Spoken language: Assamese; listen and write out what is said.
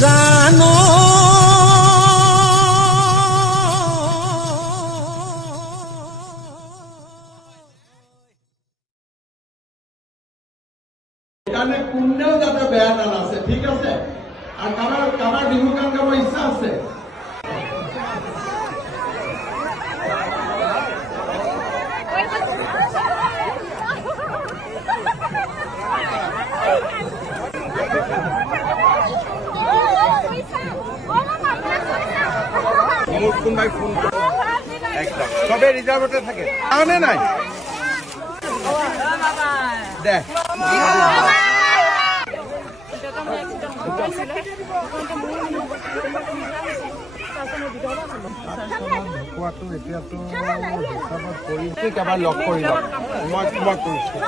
জানো এখানে কোনেও যাতে বেয়া না আছে, ঠিক আছে? আর কামার বিহু গান গাব ইচ্ছা আছে? কোনবাই ফোন একদম সবে রিজার্ভতে থাকে আনে নাই দে কোৱাটো এতিয়াতো হিচাপত কৰি এবাৰ লগ কৰি লওক মই কৰিছোঁ